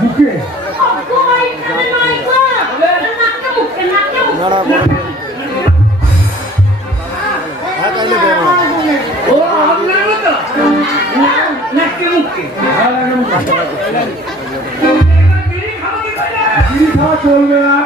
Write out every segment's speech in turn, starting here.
মুখে চলবে না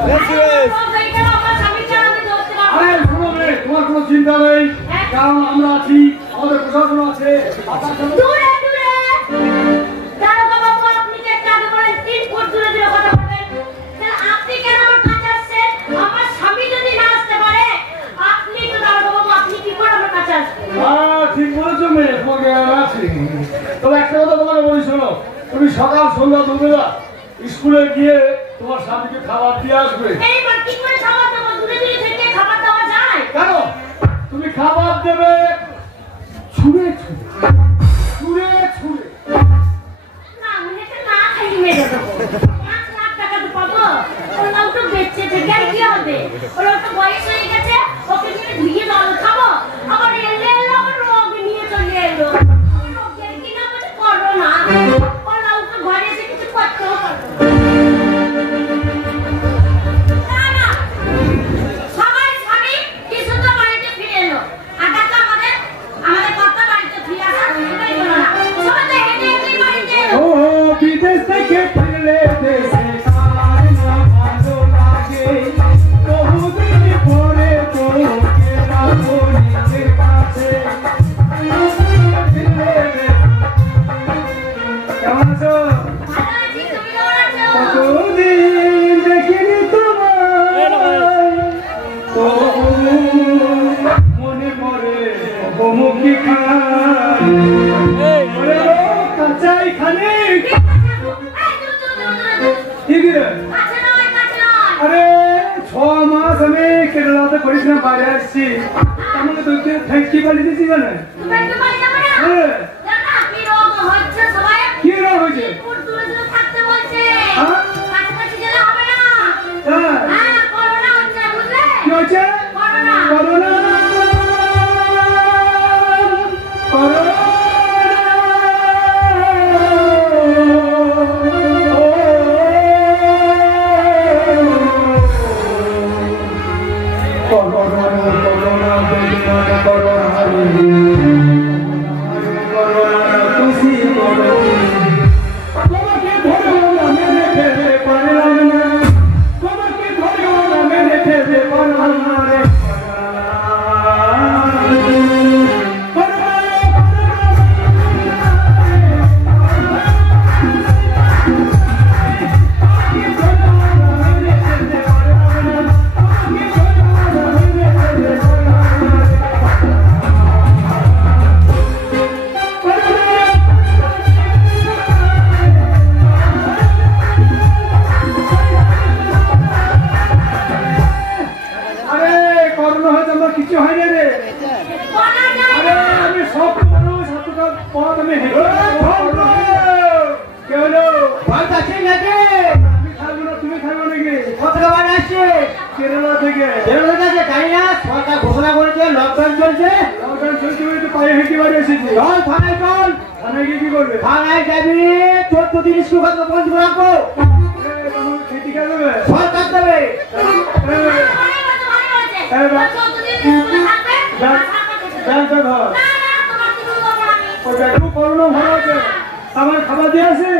Let's কারণ আমরা আছি, আমাদের প্রশাসন আছে। দূরে দূরে দারোগা বাবু, আপনি যে কাজ করেন 3 ফুট দূরে দূরে কথা বলবেন। আপনি কেন আমার কাছে আসছেন? আমার স্বামী যদি না আসতে পারে, আপনি তো দারোগা বাবু, আপনি কি করে আমার কাছে আসবেন? ঠিক বলেছো মেয়ে, তোমাকে আছি। তবে একটা কথা তোমাকে বলি, শোনো, তুমি সকাল সন্ধ্যা দুবেলা স্কুলে গিয়ে তোমার স্বামীকে খাবার দিয়ে আসবে। এইবার কি করে খাবার দেবো? দূরে দূরে থেকে খাবার দেওয়া যায়? কেন? তুমি খাবার দেবে ছুঁড়ে ছুঁড়ে, ছুঁড়ে ছুঁড়ে। না, উনি তো না খাই মেরে দেবো। 5 লাখ টাকা তো পাবো। ওর নাম তো বেঁচে থেকে আর কি হবে? ওর তো বয়স হয়ে গেছে, ওকে নিয়ে ধুয়ে জল খাবো। আবার এলে আবার রোগ নিয়ে চলে এলো। রোগের কি না বলে করো না। ওর নাম তো ঘরে এসে কিছু করতেও পারবো না। না, সবাই স্বামী কিছু তো বাড়িতে ফিরে এলো। আর দেখো আমাদের কর্তা বাড়িতে ফিরে আসা সেটাই হলো না। সবাই তো হেঁটে হেঁটেই বাড়িতে এলো। ও বিদেশ থেকে ফিরলে দেশে কার না ভালো লাগে, বহুদিন পরে তোকে রাখো নিজের কাছে। কেমন আছো? ভালো আছি, তুমি কেমন আছো? কতদিন দেখিনি তোমায়, তবু মনে পড়ে অবমুখী খান। ওরে ও কাঁচাই খানিক। এই, ঠিক রে? কাছে নয়, কাছে নয়। আরে 6 মাস আমি কেরালাতে পড়েছিলাম, বাইরে আসছি। আমাকে তো ফ্যাক্টরি বাড়ি দিয়েছি জানে। তুমি একটু বাড়ি যাবে না? হ্যাঁ। জানা কি রোগ হচ্ছে সবাই? কি রোগ হয়েছে? ফুট দূরে দূরে থাকতে বলছে। হ্যাঁ? কাছাকাছি গেলে হবে না। হ্যাঁ। হ্যাঁ, করোনা হচ্ছে, বুঝলে? কি হয়েছে? করোনা। করোনা। করোনা। কিছু হয় না রে। বলা যায় আরে না। আমি সব মানুষ হাতটা পথ আমি হেঁটে কে হলো? ভাত আছে নাকি? আমি খাবো না, তুমি খাবো নাকি? কত খাবার আসছে? কেরালা থেকে। বেরোনোর কাছে জানি না, সরকার ঘোষণা করেছে লকডাউন চলছে। লকডাউন চলছে বলে তো পায়ে হেঁটে বাড়ি এসেছি। চল থানায় চল। থানায় গিয়ে কি করবে? থানায় যাবি, 14 দিন স্কুল বন্ধ রাখবো। খেতে কে দেবে? সরকার দেবে। ভালো বলেছে। হ্যাঁ, ও 14 দিন স্কুলে থাকবে, আর থাকা খেতে দেবে। ব্যাংকটা ধর। না, না, তোমার কিছু বলবো না আমি। ওই ব্যাংকও করোনা ভালো আছে। আমার খাবার দিয়ে আছে।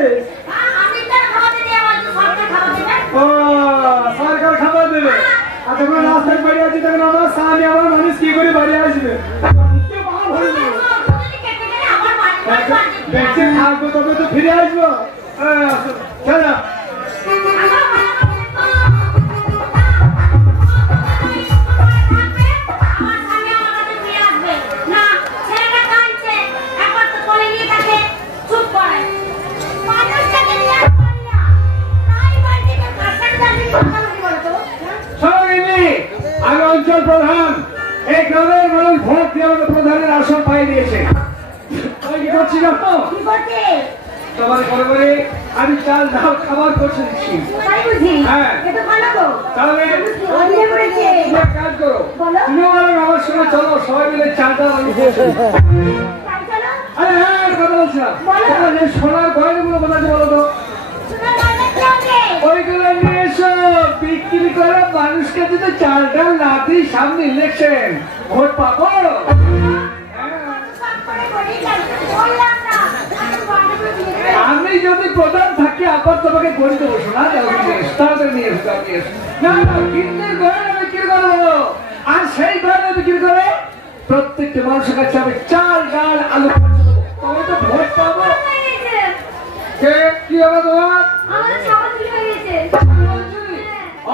আমি তো খাবার দিতে যাবো, তো সরকার খাবার দেবে। ও সরকার খাবার দেবে। আর তখন রাস্তায় বাড়ি আছে, তখন আমার সামনে আমার মানুষ কি করে বাড়ি আসবে? দেখছে থাকবো তবে তো ফিরে আসবো। চলো আমি অঞ্চল প্রধান, এই গ্রামের মানুষ ভোট দিয়ে আমাকে প্রধানের আসন পাই দিয়েছে। আমি কি করছি না তো? তোমার ঘরে ঘরে আমি চাল ডাল খাবার করছে দিচ্ছি। হ্যাঁ। তাহলে তুমি এক কাজ করো, তুমি আমার সঙ্গে চলো, সবাই মিলে চাল ডাল আমি করছি। আরে হ্যাঁ, কথা বলছিলাম। সোনার গয়নাগুলো কোথায় বলো তো? ওইগুলো নিয়ে এসো, বিক্রি করে মানুষকে যদি চাল ডাল না দিই, সামনে ইলেকশন, ভোট পাবো। আমি যদি প্রধান থাকি, আবার তোমাকে গড়ি দেবো, শোনা তাড়াতাড়ি নিয়ে এসো, না না, কিন্নের গয়না বিক্রি করবো, আর সেই গয়না বিক্রি করে প্রত্যেকটা মানুষের কাছে আমি চাল ডাল আলু তবে তো ভোট পাবো। কে কি হবে তোমার?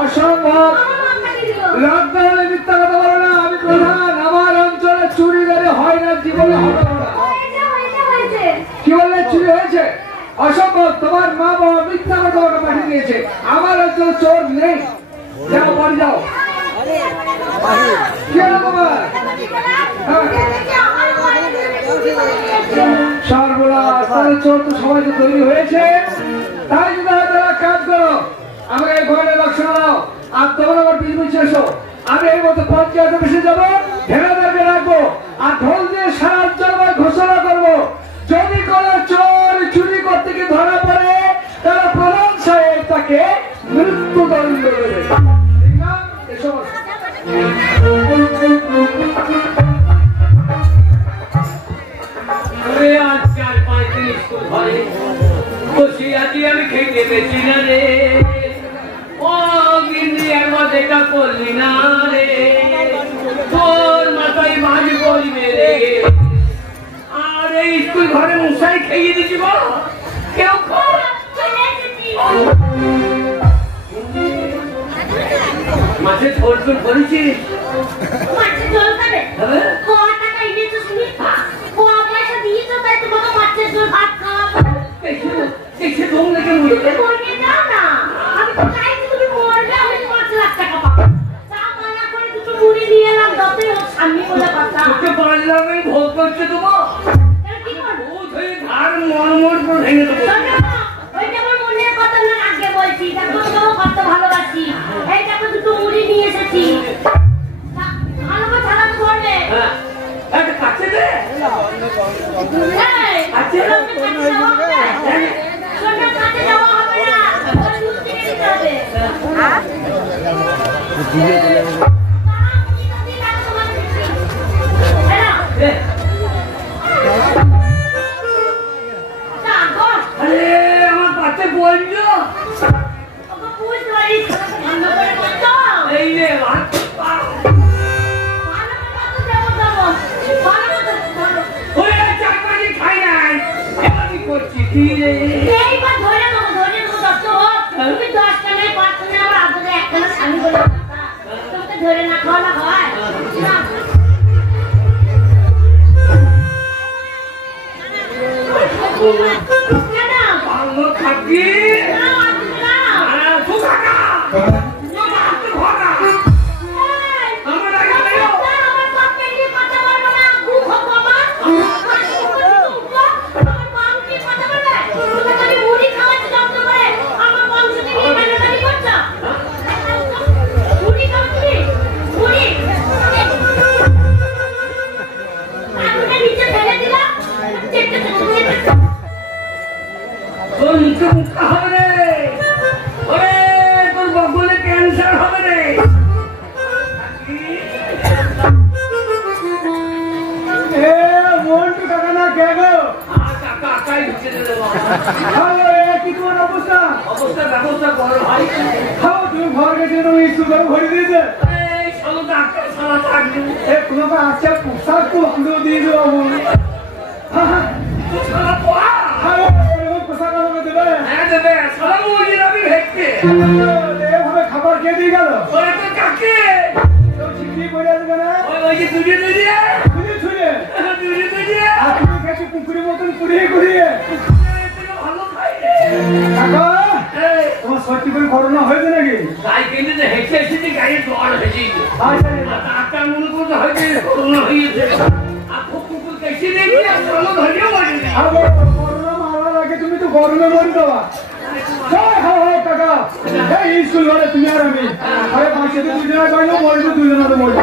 অসম্ভব, লকডাউনে মিথ্যা কথা বলো না। আমি প্রধান, আমার অঞ্চলে চুরি ধরে হয় না, জীবনে হবে না। কি বললে চুরি হয়েছে? অসম্ভব, তোমার মা বাবা মিথ্যা কথা ওটা পাঠিয়ে দিয়েছে। আমার অঞ্চলে চোর নেই, যাও বাড়ি যাও। কি হলো তোমার? সর্বনাশ, তাহলে চোর তো সবাই তো তৈরি হয়েছে। তাই যদি তারা কাজ করো, আমাকে এই ঘরের লক্ষণ দাও আর তোমার আমার বিজনেস এসো। আমি এই মতো পঞ্চায়েত অফিসে যাবো, ভেড়াদেরকে রাখবো আর ঢোল দিয়ে সারা অঞ্চল ঘোষণা করবো, যদি কোনো চোর চুরি করতে গিয়ে ধরা পড়ে তারা প্রধান সাহেব তাকে মৃত্যুদণ্ড দেবে। ঠিক না? এসো। আজকাল 5 দিন স্কুল ঘরে বসে আছি, আমি খেতে পেয়েছি না রে। ও গিন্দিয়ার মধ্যেটা করলি না রে, তোর মাথায় বাজ বলবে রে। আর এই স্কুল ঘরে মশাই খেয়ে দিচ্ছি বল, কেউ মাছের ঝোল ঝোল করেছিস? মাছের ঝোল খাবে? কোয়া টাকা এনেছো শুনি? কোয়া পয়সা দিয়েছো তাই তোমাকে মাছের ঝোল ভাত খাওয়াবো। এসে ঢোল লেগে মরবে। মরবে যাও না, আমি তো চাইছি তুমি মরবে, আমি 5 লাখ টাকা পাবো। তা মানা করে দুটো মুড়ি নিয়ে এলাম, যতই হোক স্বামী বলে কথা। তোকে পারলাম আমি ভোগ করতে দেবো, কি করবো? ঘাড় মরমর করে ভেঙে দেবো। ওইটা আমার মনের কথা না, আগে বলছি দেখো তো কত ভালোবাসি। এই দেখো দুটো মুড়ি নিয়ে এসেছি, ভালো করে ছাড়া তো করবে। একটা কাছে দে। কাছে যাওয়া হবে না, সোনার কাছে যাওয়া হবে না, ওই দুধ থেকে দিতে হবে। আরে আমার পাতে বলছো এই রে চাকরি খাই নাই, আমি করছি কি রে? ধরে না খাওয়া হয় ভালো থাকি খাবার খেয়ে দিয়ে গেল পুকুরের মতন কুড়িয়ে কুড়িয়ে তোমার সত্যি করে করোনা হয়েছে নাকি? হেঁটে এসেছি গাড়ি জ্বর হয়েছে, ডাক্তার মনে করতে হয়তো করোনা হয়েছে। তুমি তো গরমে মরে দেওয়া টাকা এই স্কুল ঘরে তুমি আর আমি আরে পাঁচশো দুজনে পাইলো মরবে দুজনে তো মরবে।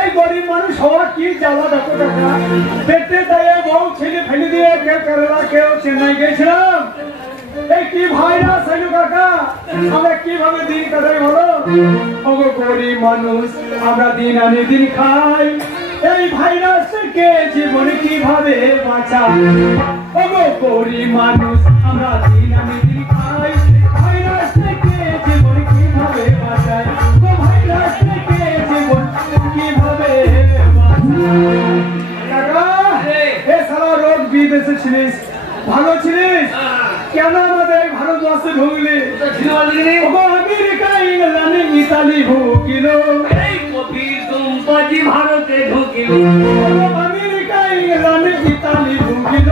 এই গরিব মানুষ হওয়া কি জ্বালা দেখো টাকা দেখতে তাই বউ ছেলে ফেলে দিয়ে কেউ কেরালা কেউ চেন্নাই গেছিলাম। এই কি ভাইরাস হইল কাকা, আমরা কিভাবে দিন কাটাই বলো? ওগো গরিব মানুষ আমরা দিন আনি দিন খাই, এই ভাইরাস থেকে জীবন কিভাবে বাঁচাই? ওগো গরিব মানুষ আমরা দিন আনি দিন খাই ভাইরাস থেকে জীবন কিভাবে বাঁচাই ও ভাইরাস থেকে জীবন কিভাবে বিদেশে ছিলিস ভালো ছিলিস কেন আমাদের ভারতবর্ষে ঢুকলি আমেরিকা ইংল্যান্ড ইতালি ঢুকিল এই কবির দুম্পাজি ভারতে ঢুকিল আমেরিকা ইংল্যান্ড ইতালি ঢুকিল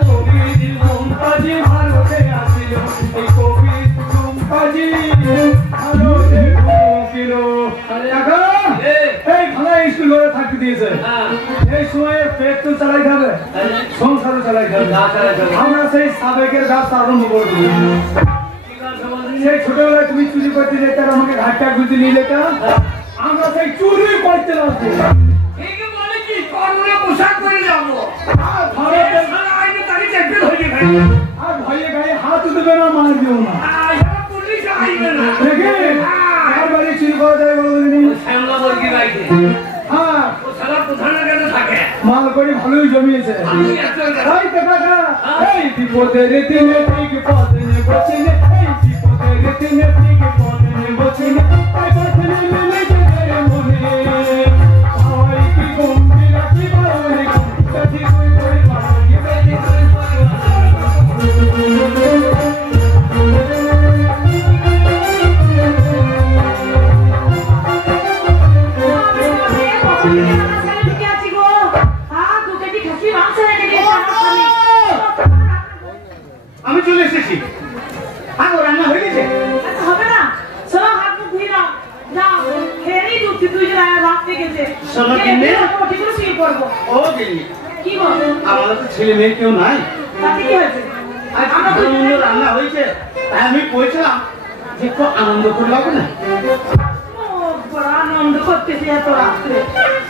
কবির দুম্পাজি ভারতে আসিল এই কবির দুম্পাজি ভারতে ঢুকিল এই ভালো স্কুল করে থাকতে দিয়েছে এই সময় পেট তো চালাই খাবে সংসারও চালাই খাবে আমরা সেই সাবেকের ব্যবসা আরম্ভ করবো সেই ছোটবেলায় তুমি চুরি করতে যেতে আমাকে ঘাটটা ঘুরতে নিয়ে যেতাম আমরা সেই চুরি করতে লাগছি আর ভয়ে গায়ে হাত দেবে না মারবেও না বাড়ি চুরি করা যায় হ্যাঁ মাল করে ভালোই জমিয়েছে এই বিপদের দিনে ঠিক পথে বসিনে এই বিপদের দিনে ঠিক পথে বসিনে তাই পথে মেলে যেতে মনে ভাই কি গম্ভীর কি বাউলে কাটি কই করে বাউলে বেদি করে আমি চলে এসেছি আগো রান্না হয়ে গেছে হবে না চলো হাত মুখ ধুই নাও যাও খেরি দুধ তুই রাত থেকে গেছে চলো কিনে ওটিগুলো শুয়ে পড়বো ও দিনি কি বল আমাদের তো ছেলে মেয়ে কেউ নাই তাতে কি হয়েছে আমরা তো রান্না হয়েছে তাই আমি কইছিলাম যে একটু আনন্দ করে লাগবে না ও বড় আনন্দ করতেছি এত রাত্রে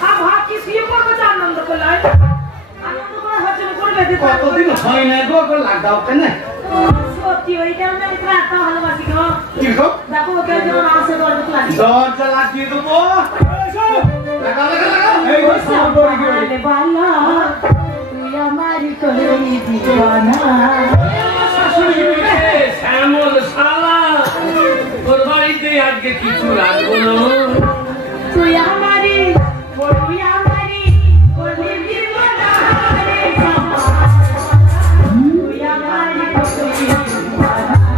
আর ভাব কি শুয়ে পড়বো যে আনন্দ করলে আনন্দ করা হচ্ছে না করবে কতদিন হয় না গো লাগাও কেন সত্যি ওই কারণে আমি তো এত ভালোবাসি গো কি গো দেখো ওকে যেমন আসে দরজা লাগি দরজা লাগিয়ে দেবো লাগা লাগা লাগা এই গো সাউন্ড করে গেল বালা তুই আমার কলই দিওয়ানা শ্যামল শালা তোর বাড়িতে আজকে কিছু রাখবো না তুই আমারি কলই দিওয়ানা তুই আমারি কলই দিওয়ানা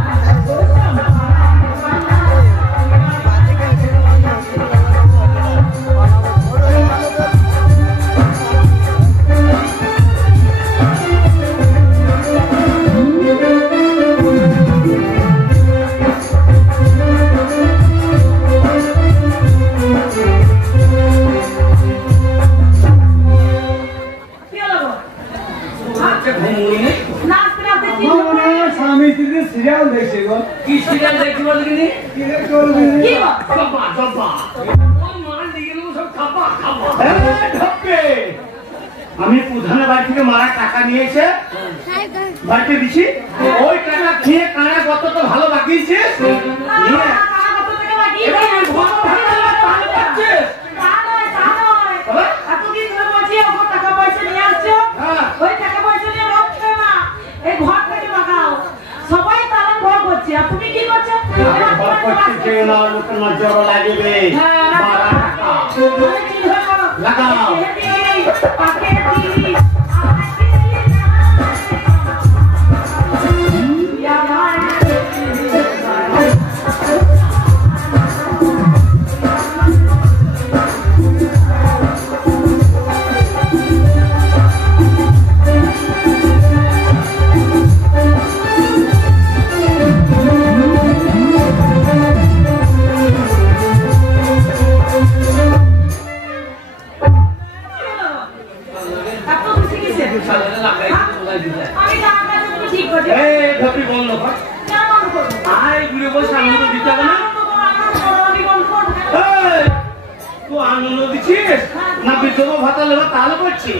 সিরিয়াল দেখছি গো কি সিরিয়াল দেখতে বলছিনি কি রে করবি কি গো খাপা খাপা ওই মার দিকে সব খাপা খাপা ঢপকে আমি প্রধানের বাড়ি থেকে মারা টাকা নিয়েছে বাড়িতে দিছি ওই টাকা খেয়ে কানা কত তো ভালো বাকিয়েছিস নিয়ে তুমি কি করছো জ্বর লাগবে লাগাও আনন্দ দিচ্ছিস না বিধবা ভাতা লেবা তাহলে করছি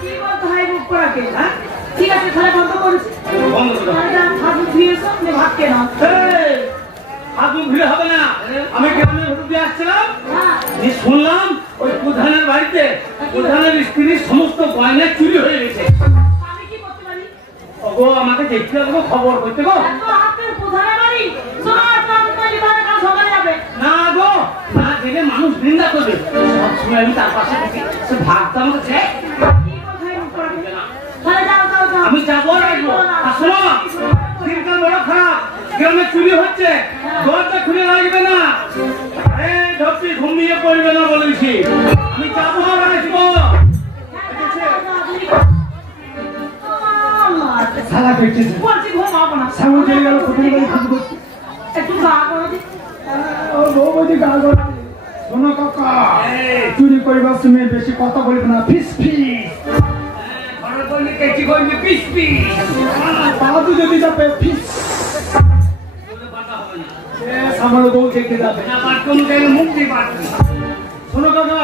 কি বলতে হয় মুখ করাকে হ্যাঁ ঠিক আছে তাহলে বন্ধ করছি বন্ধ করো ভাত ধুয়েছো তুমি ভাত কেন হাত ভিড় হবে না আমি গ্রামের ভেতর দিয়ে আসছিলাম শুনলাম ওই প্রধানের বাড়িতে প্রধানের স্ত্রীর সমস্ত গয়না চুরি হয়ে গেছে আমি কি করতে পারি গো আমাকে দেখতে হবে খবর করতে গো এত হাতের প্রধানের বাড়ি সকালে যাবে না গো না গেলে মানুষ নিন্দা করবে সবসময় আমি তার পাশে থাকি সে ভাগটা আমাকে চাই আমি যাবো আসবো আসলো দিনকাল বড় খারাপ গ্রামে চুরি হচ্ছে দরজা খুলে রাখবে না ধরছি ঘুমিয়ে পড়বে না বলেছি আমি যাবো আর আসবো সালা পেটছে বলছি ঘুমাবো না সামনে চলে গেল কোথায় গেল খুঁজবো একটু গা করে দিই ও বউ বলছি গা গড়া শোনো কাকা চুরি করিবার সময় বেশি কথা বলবে না ফিস ফিস ঘরে বললে কেচি করবি পিস পিস বাবু যদি যাবে ফিস সামনে বউ দেখতে যাবে না বাট কোন গেলে মুখ দিয়ে পারবি শোনো কাকা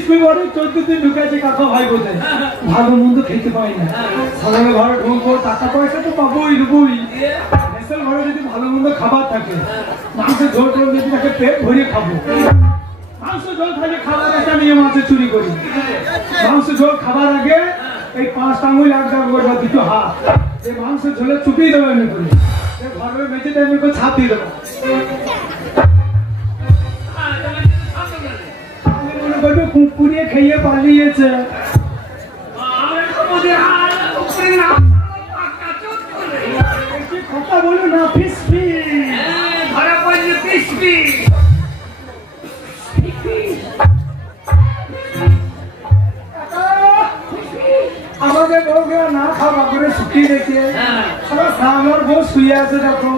স্কুল ঘরে 14 দিন ঢুকেছে কাকা ভাই বলতে ভালো মন্দ খেতে পাই না সামনে ঘরে ঢুকবো টাকা পয়সা তো পাবোই রুবই মেসেল ঘরে যদি ভালো মন্দ খাবার থাকে মাংসের ঝোল টোল যদি থাকে পেট ভরিয়ে খাবো মাংস ঝোল খাইলে খাবার একটা নিয়ে মাংস চুরি করি মাংস ঝোল খাবার আগে এই 5 আঙুল এক দাগ করবো দুটো হাত এই মাংস ঝোলে চুপিয়ে দেবো এমনি করে ঘরের মেঝেতে এমনি করে ছাপ দিয়ে দেবো মনে করবে কুকুরিয়ে খেয়ে পালিয়েছে কথা বলো না ফিস ফিস ঘরে বললে পিস পিস আমাদের বউকে না খাওয়া করে শুকিয়ে রেখে আমার বউ শুয়ে আছে দেখো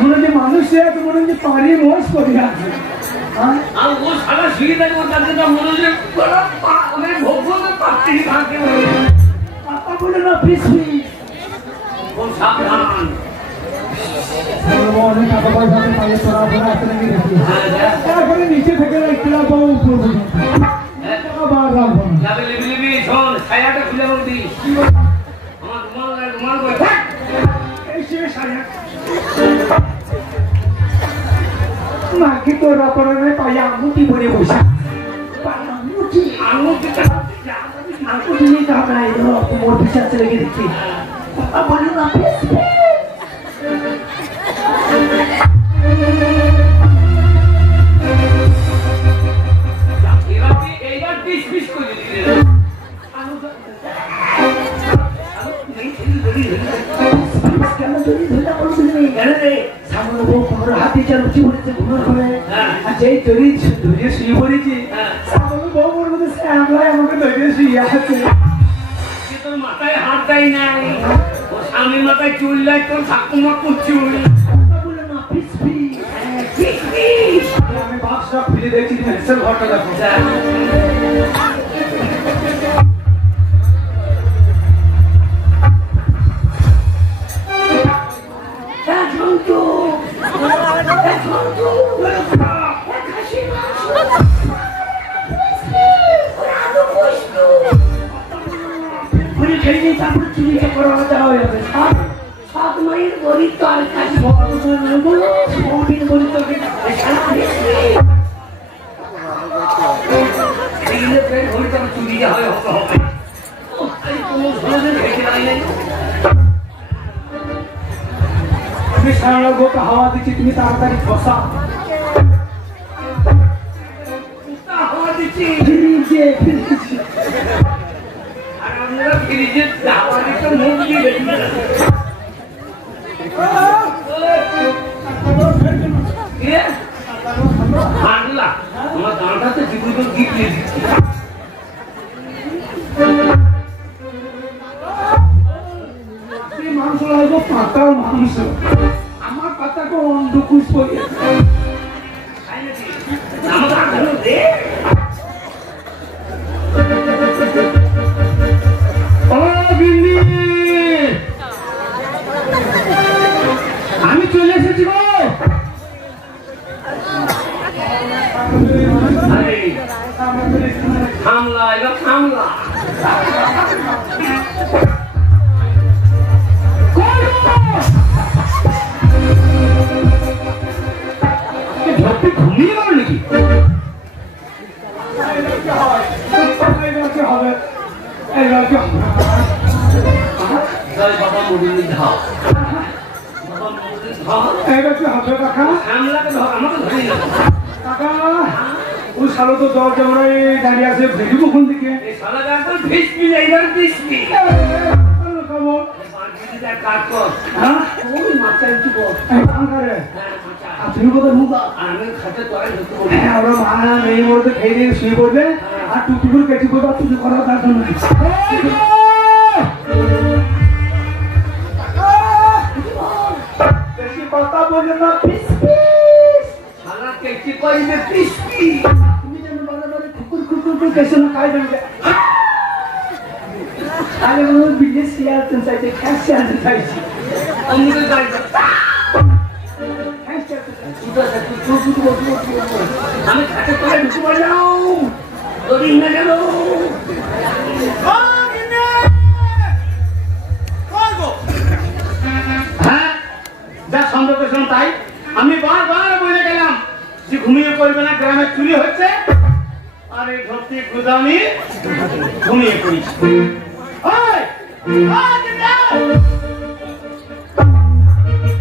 মনে যে মানুষ শুয়ে আছে মনে যে পানি মোষ করে আছে আর ও সারা শুয়ে থাকে ওর কাছে তো মনে হচ্ছে ওদের ভোগ পাচ্ছি খাতে পাপা বলে না ফিস ফিস ও সাবধান অনেক টাকা পয়সা পাইয়ে তোরা ভরা আছে নাকি দেখি তারপরে নিচে থেকে রাখছিলাম বউ উপর আবার রাখবো যাবে লিবি লিবি শোন ছায়াটা খুলে বল দিস আমার রুমাল করে এই সে সায়া মাকে তো রাপরে পাইয়া আঙুটি ভরে বসে আঙুটি নিয়ে কামড়া এলো মোর পিছনে চলে গিয়ে দেখছি বলি না এইবার পিস পিস করে দিলে কেন যদি ধরে বলছিলি সামনে বউ কোমর হাতে চালুচি পড়েছে ঘুমোর ঘরে আর যেই দড়ি ধরে শুয়ে পড়েছি সামনে বউ মোর মধ্যে শ্যামলায় আমাকে ধরে শুয়ে আছে তোর মাথায় হাত দেয় নাই ও স্বামীর মাথায় চুল দেয় তোর ঠাকুমা চুল আমি বাক্সটা খুলে দেখছি মেসের ঘরটা দেখো তারপরে চুরিটা করা দেওয়া যাবে 7 মাইল গরিব তো আর কাছে গরিব তো চুরি হয় হবে আমি সারা গোটা হাওয়া দিচ্ছি তুমি তাড়াতাড়ি বসা হাওয়া দিচ্ছি ফিরিয়ে আর আমরা ফ্রিজে হাওয়া দিতে মুখ দিয়ে বেশি হারলা আমার দাঁড়াতে জীবন গিট দিয়ে দিচ্ছি মাংস লাগবো পাতার মাংস আমার পাতাকে অন্ধকুশ করে আমি চলে এসেছি গো থামলা এবার থামলা ঘুমিয়ে গেল নাকি হবে বাবা এবার কি হবে কাকা? আমলাকে ধর, আমাকে ধরি না। কাকা ওই শালো তো দরজা মনে দাঁড়িয়ে আছে, ভেজু কখন থেকে? এই শালাটা এখন ভিসবি না, এবার ভিসবি। খবর বাড়িটা কাজ কর। হ্যাঁ ওই মাথা একটু বল। কাকারে হ্যাঁ, মাথা। আপনি কোথায় মুখা? আর আমি খাতে তোরাই ধরতে বলি। হ্যাঁ ওরা মা মেয়ে মরতে খেয়ে দিয়ে শুয়ে পড়বে আর টুকটুক করে কেটে পড়বে, আর তুমি করা তার জন্য বেশি কথা বললে না, পিস পিস। শালা কেটে কইবে ভিসবি। তুমি যেন বারে বারে কুকুর কুকুর করে কেসে না খাই দেবে। আরে মনে বিদেশ শিয়ালতে চাইছে, খ্যাস শিয়ালতে চাইছি। অমুকে গাড়ি ধর। খ্যাস শিয়ালতে চাইছি। আমি খাতে তোরাই ঢুকে পড়লাম। তোর ইংনা গেল। হ্যাঁ যা সন্দেহ করছিলাম তাই। আমি বারবার বলে গেলাম যে ঘুমিয়ে পড়বে না, গ্রামে চুরি হচ্ছে। আর এই ভর্তি গুদামি ঘুমিয়ে পড়িস।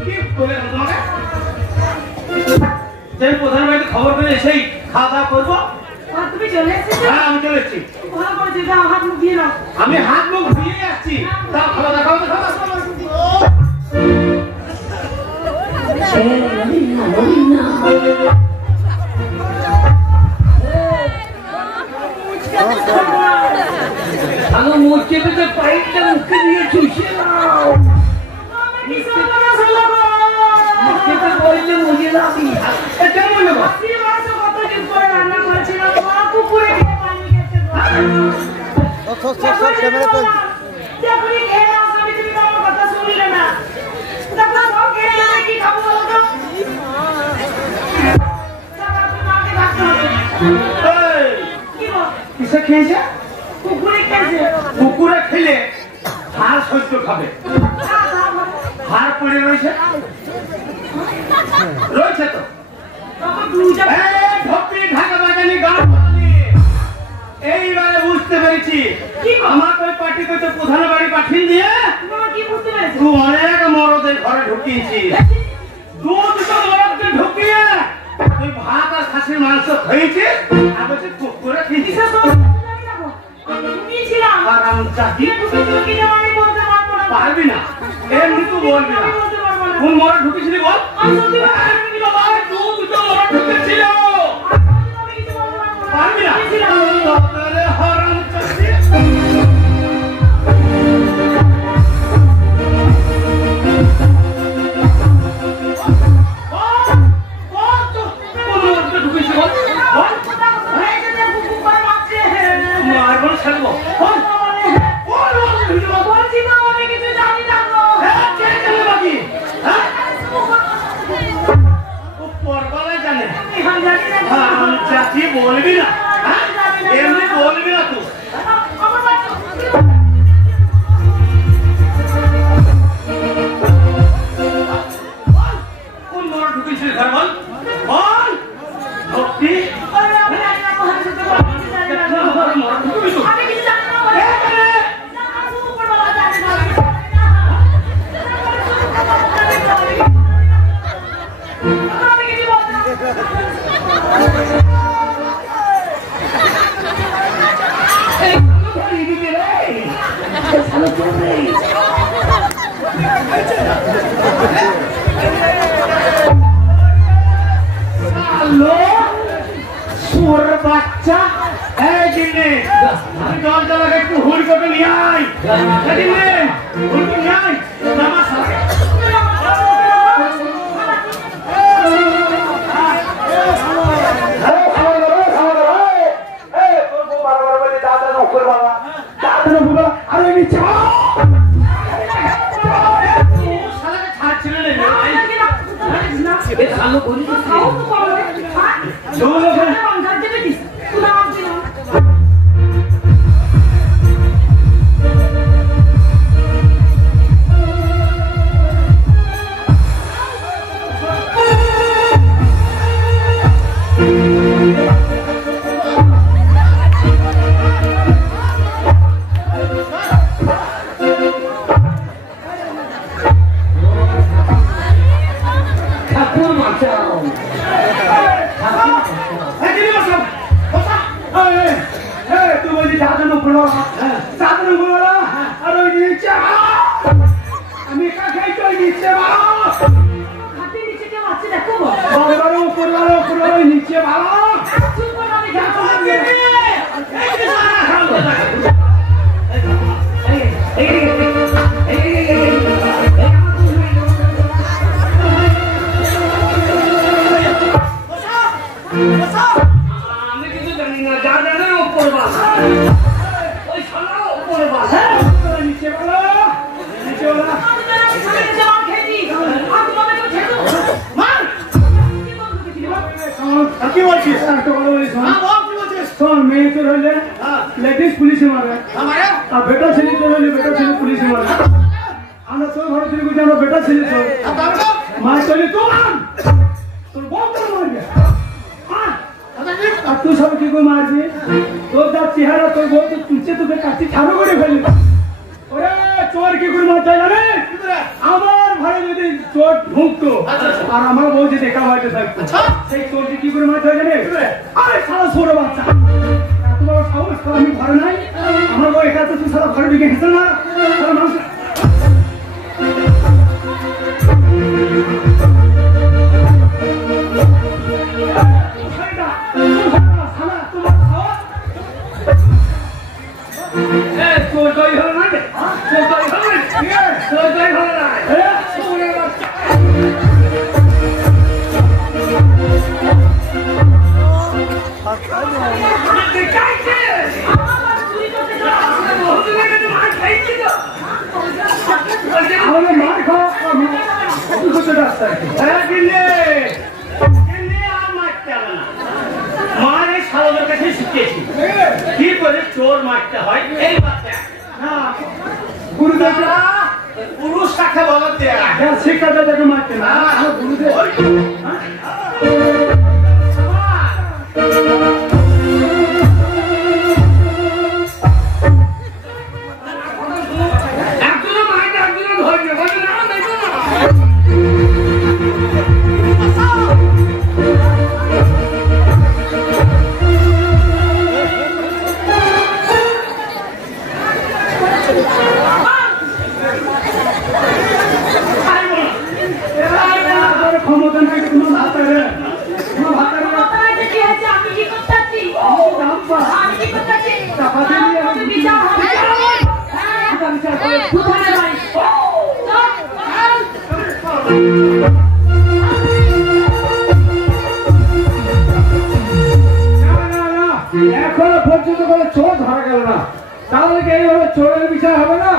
কি বলে তোমাকে? যে প্রধান বাড়িতে খবর পেলে এসেই খাওয়া দাওয়া করবো। তুমি চলে এসেছো? হ্যাঁ আমি চলে এসেছি। ভালো করেছো, যাও হাত মুখ দিয়ে নাও। আমি হাত মুখ ধুয়ে আসছি। তাও খাওয়া দাওয়া খাওয়া দাওয়া ভালো মুখে পেতে পাইপটা মুখে নিয়ে চুষে নাও। মুখেতে বললে মুখে লাবি। এটা মনে কর। কিসে খেয়েছে? কুকুরে খেলে হাড় সহ্য খাবে। হাড় পড়ে রয়েছে রয়েছে তো। ঢাকা বাজানি গান বাজানি। এইবারে বুঝতে পেরেছি আমার ওই পার্টি করতে প্রধান বাড়ি পাঠিয়ে দিয়ে তুই অনেক মরদের ঘরে ঢুকিয়েছি। দুটো মরদকে ঢুকিয়ে তুই ভাত আর খাসির মাংস খেয়েছিস আর বলছি কুকুরে খেয়েছিস। আরাম চাকরি পারবি না, এমনি তুই বলবি না। কোন মরে ঢুকেছিলি বল? দুটো মরে ঢুকেছিল, পারবি না? তবে হারাম চাকরি। বলবি না, এমনি বলবি না তুই। কোন মরা ঢুকেছিল ঘর বল বল। ভক্তি বাচ্চা জল জ্বালাকে একটু হুল করে নিয়ে আয়। হুল করে নিয়ে আয়। ঠাকুর বাঁচাও তুই বলছি দাদা পড়ো দাদা পড়ো আর ওই নিচে আমি একা খাইছি ওই নিচে হাতের নিচে কেউ আছে দেখো বাবা নিচে ভালো চুপ করো আমি আমি কিছু জানি না যা জানে ওপর বাস ওই সালা ওপর বাস নিচে ভালো নিচে ভালো কি বলছিস শোন মেয়ে তোর হইলে লেডিস পুলিশে মারে আর বেটা ছেলে তোর হইলে বেটা ছেলে পুলিশে মারে আমরা তোর ঘরে ছেলে বুঝি আমরা বেটা ছেলে তোর মার চলি তোর তোর বউ তোর মারবে আর তুই সব কি করে মারবি তোর যা চেহারা তোর বউ তো তুলছে তোকে কাছে ছাড়ো করে ফেলবি ওরে চোর কি করে মারতে জানে আমার ঘরে যদি চোর ঢুকতো আর আমার বউ যদি একা বাড়িতে থাকতো সেই চোরকে কি করে মারতে জানে আরে সারা ছোট বাচ্চা তোমার সাহস তো আমি ঘরে নাই আমার বউ একা তো তুই সারা ঘরে ঢুকে হেসে না সারা মানুষ তোর দই হলো না তোর দই হলো না তোর দই হলো না আমাদের মার খাওয়া করতে রাস্তা মার এই সালাদের কাছে শিখিয়েছি কি করে চোর মারতে হয় এই বাচ্চা গুরুদেব পুরুষ কাকে বলা দেয়া শিক্ষাটা দেখে মারতে না গুরুদেব একজনের মাইন্ড একজনের ধরে বলে না দেখো না ক্ষমতা নাই তোমার হাতে আমি কি করতেছি আমি কি করতেছি টাকা দিয়ে তুমি বিচার হবে কোথায় বাড়ি এখনো পর্যন্ত কোনো চোর ধরা গেল না তাহলে কি এইভাবে চোরের বিচার হবে না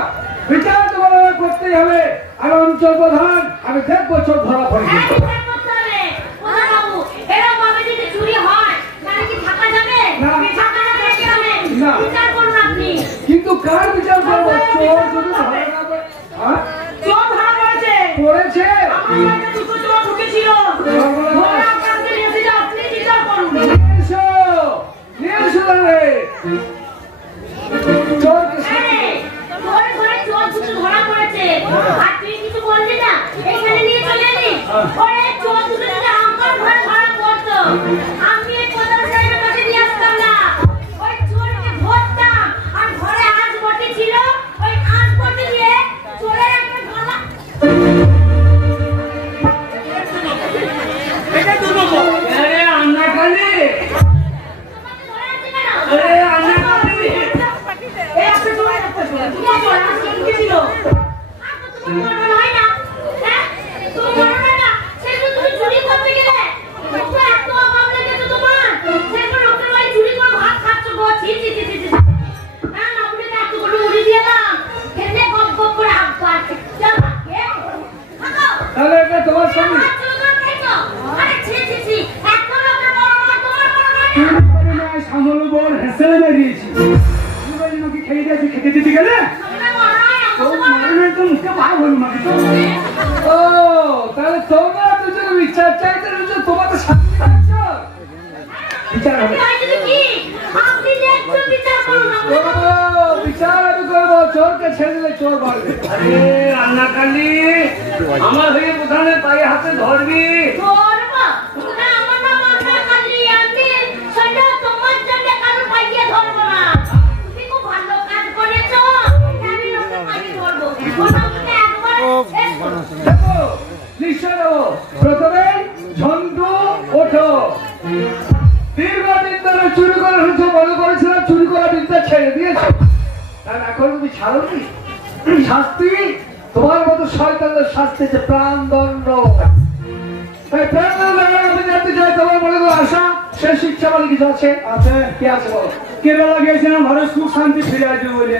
বিচার তো করতেই হবে আর অঞ্চল প্রধান আমি দেখবো চোর ধরা পড়ে কিন্তু কার বিচার করবো চোর যদি ধরা না পড়েছে আমার হয়ে প্রধানের পায়ে হাতে ধরবি নিশ্চয় দেবো। প্রথমে ঝন্টু ওঠো। দীর্ঘদিন ধরে চুরি করে এসেছো, মনে করেছিলাম চুরি করা বিদ্যা ছেড়ে দিয়েছো, আর এখন তুমি ছাড়োনি। শাস্তি তোমার মতো শয়তানদের শাস্তি হচ্ছে প্রাণদণ্ড। তাই প্রাণদণ্ড আমি জানতে চাই তোমার মনে করো আশা শেষ ইচ্ছা বলে কিছু আছে? আছে। কি আছে বলো? কেরালা গিয়েছিলাম, ভারত সুখ শান্তি ফিরে আসবে বলে।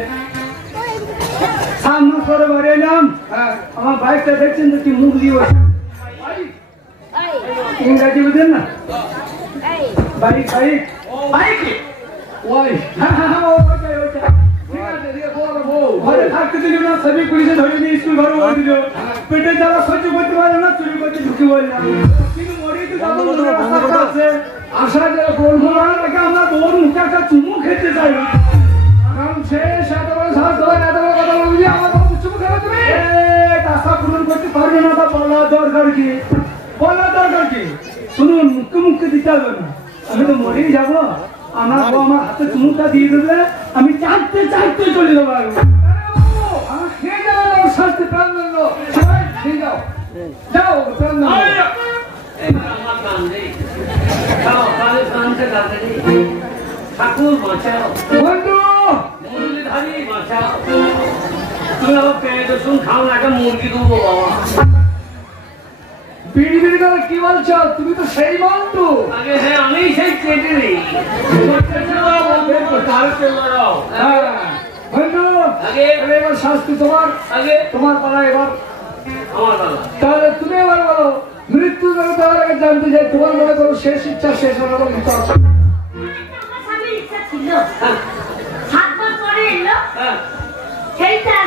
7 মাস পরে বাড়ি এলাম। আমার বাইকটা দেখছেন তো কি মুখ দিয়ে বসে। ইংরাজি বুঝেন না? বাইক বাইক বাইক ওই ঠিক আছে, দিয়ে বলো বউ। ঘরে থাকতে দিল না, সবই পুলিশে ধরে নিয়ে স্কুল ঘরে বলে দিল। পেটে জ্বালা সহ্য করতে পারলো না, চুরি করতে ঢুকে বললাম। কিন্তু মরেই তো যাবো বলে রাস্তা আছে। আশা যে বলবো না তাকে আমরা বউর মুখে একটা চুমু খেতে চাই। কারণ শেষ এত বড় সাহস তোমার, এত বড় কথা বলবি যে আমার কথা চুপ করে তুমি। আশা পূরণ করতে পারবে না, তা বলা দরকার কি? বলা দরকার কি? শুনুন, মুখে মুখে দিতে হবে না। আমি তো মরেই যাবো। আমার বউ আমার হাতে চুমুটা দিয়ে দেবে, আমি চাইতে চাইতে চলে যাবো। আমার খেয়ে যাওয়া শাস্তি প্রাণদণ্ড। সবাই খেয়ে যাও, যাও প্রাণদণ্ড। আমার কান নেই, তাহলে কানতে কাঁদে নেই। ঠাকুর বাঁচাও, বন্ধু মুরগিধারী বাঁচাও। তুমি আবার পেঁয়াজ রসুন খাও না, একটা মুরগি দেবো বাবা। বিড়ি বিড়ি করে কি বলছো? তুমি তো সেই বন্ধু। আগে হ্যাঁ, আমি সেই চেটে নেই। হ্যাঁ, বন্ধু আগে এবার শাস্তি তোমার, আগে তোমার পালা এবার। আমার বাবা তাহলে তুমি এবার বলো, মৃত্যু দেওয়ার আগে জানতে চাই তোমার মনে করো শেষ ইচ্ছা শেষ হলো বলে আমার স্বামীর ইচ্ছা ছিল, 7 মাস পরে এলো। হ্যাঁ,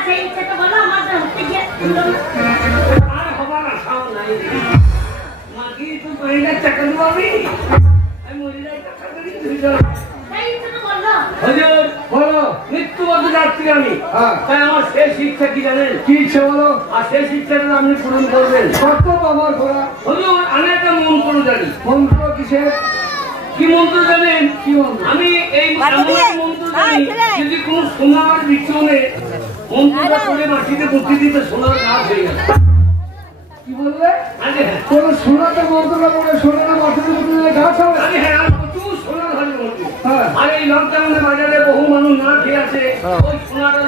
সেই ইচ্ছাটা বলো, আমাদের হতে গিয়ে আর হবার আশাও নাই। মাকে তো মহিলার চাকরি দেবো আমি মহিলার চাকরি সেই ইচ্ছাটা বললো। হুজুর বলো। মৃত্যুবত যাচ্ছি আমি। হ্যাঁ। তাই আমার শেষ ইচ্ছা কি জানেন? কি ইচ্ছে বলো? আর শেষ ইচ্ছাটা আপনি পূরণ করবেন। কর্তব্য আমার ঘোরা। হুজুর আমি একটা মন্ত্র জানি। মন্ত্র কিসের? কি মন্ত্র জানেন? কি মন্ত্র? আমি এই এমন একটা মন্ত্র জানি, যদি কোন সোনার বিছনে মন্ত্রটা করে মাটিতে পুঁতে দিতে সোনার গাছ হয়ে যাবে। কি বললে? আগে হ্যাঁ, কোন সোনাতে মন্ত্রটা করে সোনার মাটিতে পুঁতে গাছ হবে? আগে হ্যাঁ, আর প্রচুর সোনার হয় মন্ত্র। হ্যাঁ। আর এই লকডাউনে বাজারে বহু মানুষ না খেয়ে আছে, ওই সোনাটা